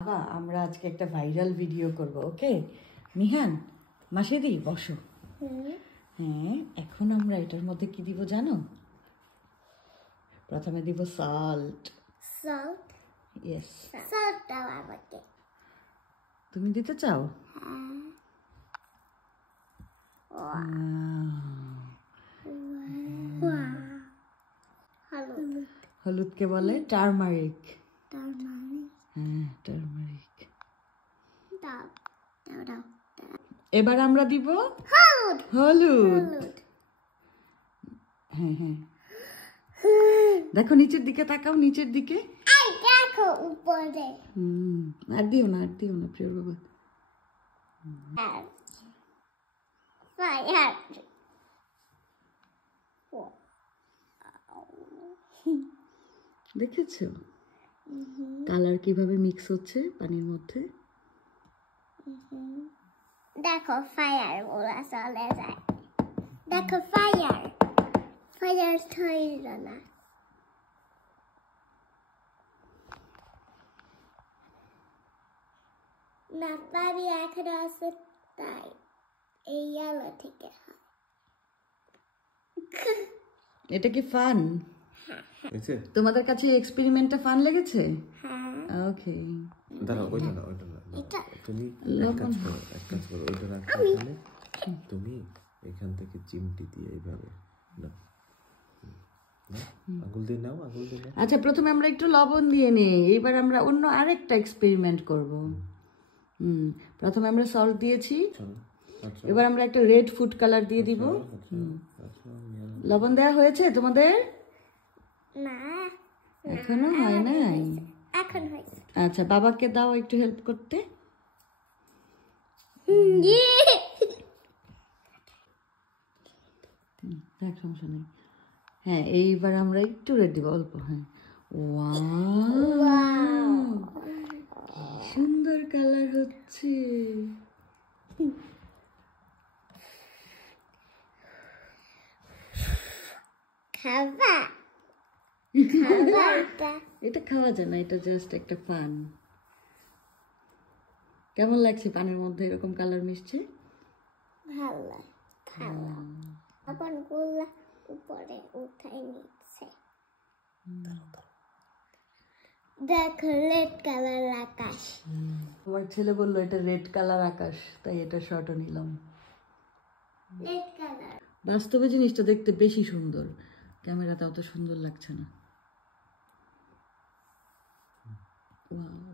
বাবা আমরা আজকে একটা ভাইরাল ভিডিও করব, ওকে? নিহান, মাসিদি বসো। হ্যাঁ, এখন আমরা এটার মধ্যে কি দিব জানো? প্রথমে দিব সল্ট। সল্ট? ইয়েস। সল্ট দাও আমাকে। তুমি দিতে চাও? হলুদকে বলে টারমারিক। হ্যাঁ, টারমারিক। এবার আমরা দিব হলুদ। হলুদ। হ্যাঁ হ্যাঁ, দেখো নিচের দিকে তাকাও, নিচের দিকে। দেখো উপরে। আর দিও না, আর দিও না প্রিয় বাবা। ফায়ার। দেখেছো কালার কিভাবে মিক্স হচ্ছে পানির মধ্যে? দেখো ফায়ার ওরা চলে যায়। দেখো ফায়ার। ফায়ার হইল না। না পারি এখন আছে তাই এই আলো থেকে হয়। এটা কি ফান? তোমাদের কাছে এক্সপেরিমেন্টটা ফান লেগেছে? হ্যাঁ। ওকে, দাঁড়াও, ওইটা না, ওইটা না। তুমি এক কাজ করো, ওইটা রাখো ওখানে। তুমি এখান থেকে চিমটি দিয়ে এইভাবে না, আঙুল দিয়ে নাও, আঙুল দিয়ে নাও। আচ্ছা, প্রথমে আমরা একটু লবণ দিয়ে নিই, এবার আমরা অন্য আরেকটা এক্সপেরিমেন্ট করব। প্রথমে আমরা সল্ট দিয়েছি, এবার আমরা একটা রেড ফুড কালার দিয়ে দিব। লবণ দেওয়া হয়েছে তোমাদের? না, এখনো হয় নাই। এখন হয়েছে। আচ্ছা, বাবাকে দাও একটু হেল্প করতে। দেখ, সমস্যা নেই। হ্যাঁ, এইবার আমরা একটু রেড দিব, অল্প। হ্যাঁ, ওয়াও, সুন্দর কালার হচ্ছে। খাবা? এটা খাওয়া যায় না, এটা জাস্ট একটা ফান। কেমন লাগছে পানির মধ্যে এরকম কালার মিশছে? ভালো ভালো। আবার গোলা উপরে উঠাই নিচ্ছে। দেখো রেড কালার আকাশ। আমার ছেলে বললো এটা রেড কালার আকাশ, তাই এটা শর্টও নিলাম। রেড কালার বাস্তবে জিনিসটা দেখতে বেশি সুন্দর, ক্যামেরাতে অত সুন্দর লাগছে না। ওয়াও।